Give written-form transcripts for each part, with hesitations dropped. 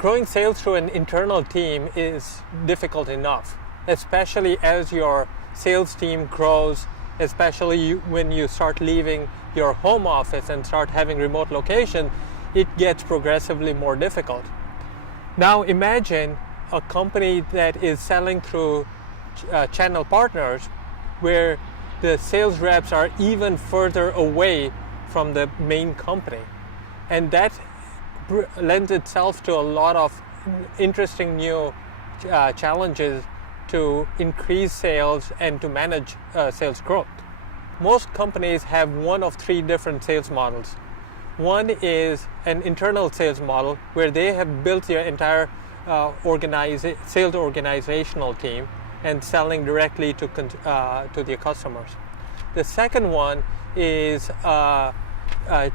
growing sales through an internal team is difficult enough, especially as your sales team grows, especially when you start leaving your home office and start having remote location, it gets progressively more difficult. Now imagine a company that is selling through channel partners where the sales reps are even further away from the main company. And that lends itself to a lot of interesting new challenges to increase sales and to manage sales growth. Most companies have one of three different sales models. One is an internal sales model where they have built their entire sales organizational team and selling directly to their customers. The second one is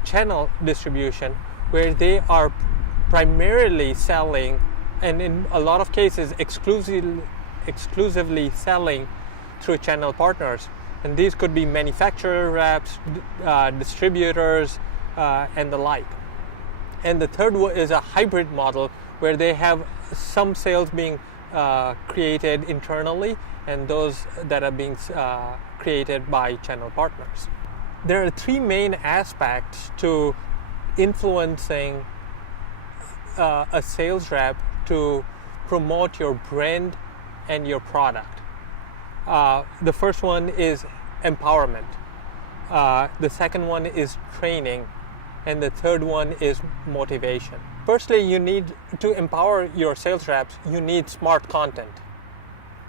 channel distribution, where they are primarily selling, and in a lot of cases exclusively selling through channel partners. And these could be manufacturer reps, distributors, and the like. And the third one is a hybrid model where they have some sales being created internally and those that are being created by channel partners. There are three main aspects to influencing a sales rep to promote your brand and your product. The first one is empowerment. The second one is training. And the third one is motivation. Firstly, you need to empower your sales reps, you need smart content.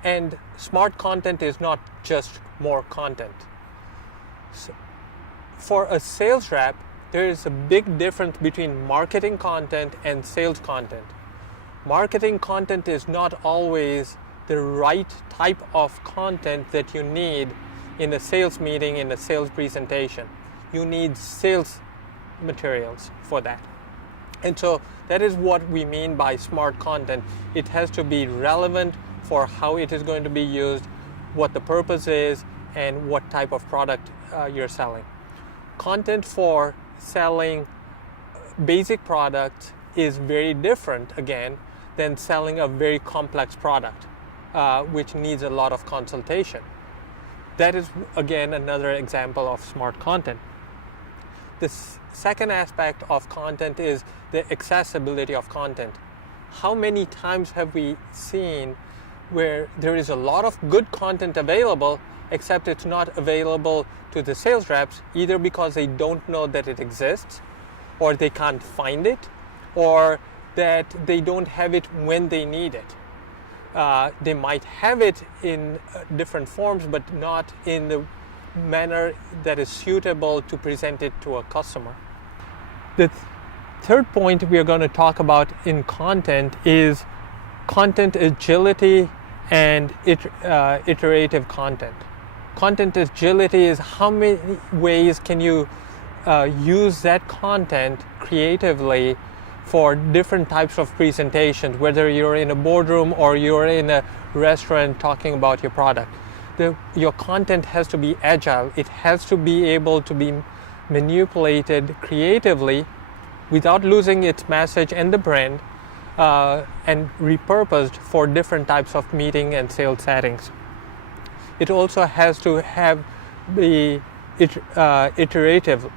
And smart content is not just more content. So for a sales rep, there is a big difference between marketing content and sales content. Marketing content is not always the right type of content that you need in a sales meeting, in a sales presentation. You need sales materials for that. And so that is what we mean by smart content. It has to be relevant for how it is going to be used, what the purpose is, and what type of product you're selling. Content for selling basic products is very different, again, than selling a very complex product, which needs a lot of consultation. That is, again, another example of smart content. The second aspect of content is the accessibility of content. How many times have we seen where there is a lot of good content available, except it's not available to the sales reps, either because they don't know that it exists, or they can't find it, or that they don't have it when they need it. They might have it in different forms, but not in the manner that is suitable to present it to a customer. The third point we are going to talk about in content is content agility and iterative content. Content agility is how many ways can you use that content creatively for different types of presentations, whether you're in a boardroom or you're in a restaurant talking about your product. Your content has to be agile. It has to be able to be manipulated creatively without losing its message and the brand, and repurposed for different types of meeting and sales settings. It also has to be iterative.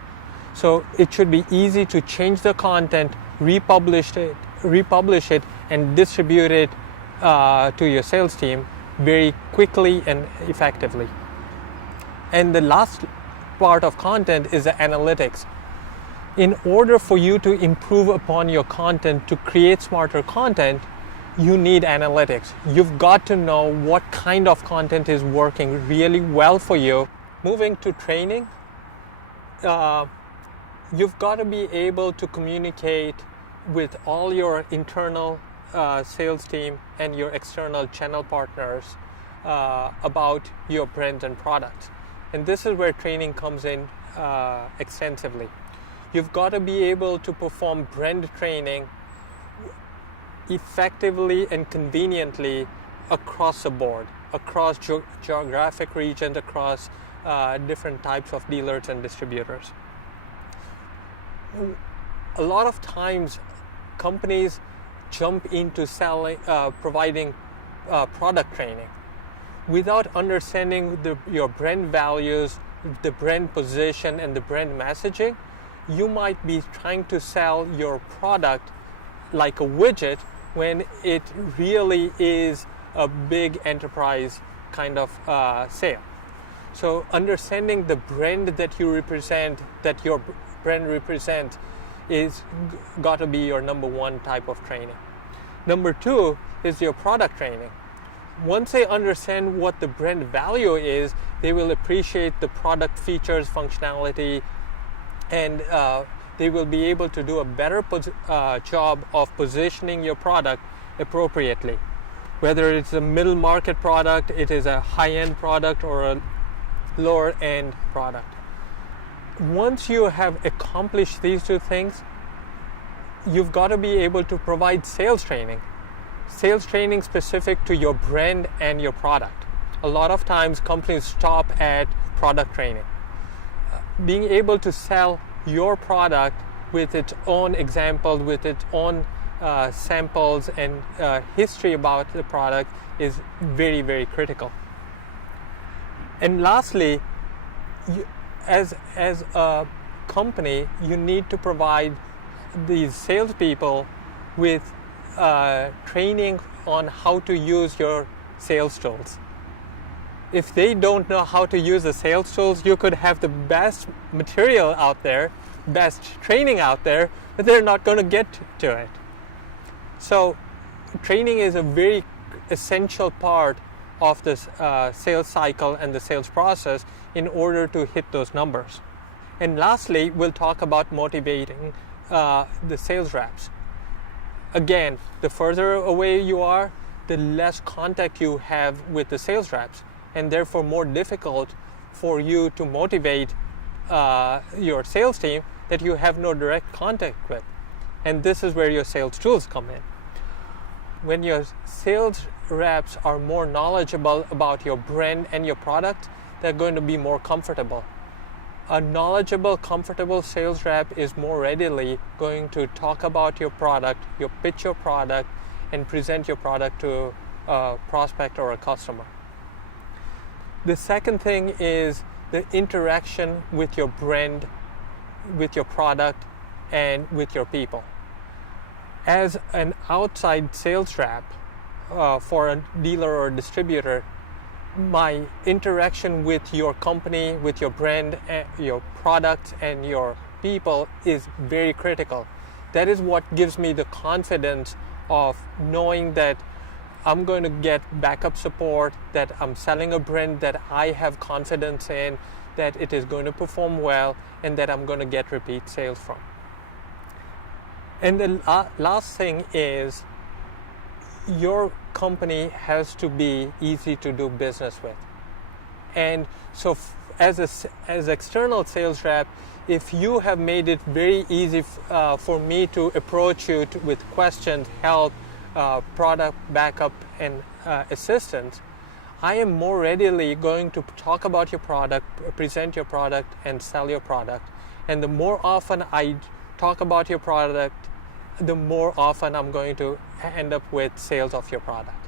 So it should be easy to change the content, republish it, and distribute it to your sales team very quickly and effectively. And the last part of content is the analytics. In order for you to improve upon your content, to create smarter content, you need analytics. You've got to know what kind of content is working really well for you. Moving to training, you've got to be able to communicate with all your internal sales team and your external channel partners about your brand and products. And this is where training comes in extensively. You've got to be able to perform brand training effectively and conveniently across the board, across geographic regions, across different types of dealers and distributors. A lot of times companies jump into providing product training. Without understanding your brand values, the brand position, and the brand messaging, you might be trying to sell your product like a widget when it really is a big enterprise kind of sale. So understanding the brand that you represent, that your brand represents, is got to be your number one type of training. Number two is your product training. Once they understand what the brand value is, they will appreciate the product features, functionality, and they will be able to do a better job of positioning your product appropriately. Whether it's a middle market product, it is a high-end product, or a lower end product. Once you have accomplished these two things, you've got to be able to provide sales training specific to your brand and your product. A lot of times companies stop at product training. Being able to sell your product with its own examples, with its own samples and history about the product is very, very critical. And lastly, as a company, you need to provide these salespeople with training on how to use your sales tools. If they don't know how to use the sales tools, you could have the best material out there, best training out there, but they're not going to get to it. So training is a very essential part of this sales cycle and the sales process in order to hit those numbers. And lastly, we'll talk about motivating the sales reps. Again, the further away you are, the less contact you have with the sales reps, and therefore more difficult for you to motivate your sales team that you have no direct contact with. And this is where your sales tools come in. When your sales reps are more knowledgeable about your brand and your product, they're going to be more comfortable. A knowledgeable, comfortable sales rep is more readily going to talk about your product, pitch your product, and present your product to a prospect or a customer. The second thing is the interaction with your brand, with your product, and with your people. As an outside sales rep for a dealer or distributor, my interaction with your company, with your brand, your products, and your people is very critical. That is what gives me the confidence of knowing that I'm going to get backup support, that I'm selling a brand that I have confidence in, that it is going to perform well, and that I'm going to get repeat sales from. And the last thing is, your company has to be easy to do business with. And so as external sales rep, if you have made it very easy for me to approach you with questions, help, product backup, and assistance, I am more readily going to talk about your product, present your product, and sell your product. And the more often I talk about your product, the more often I'm going to end up with sales of your product.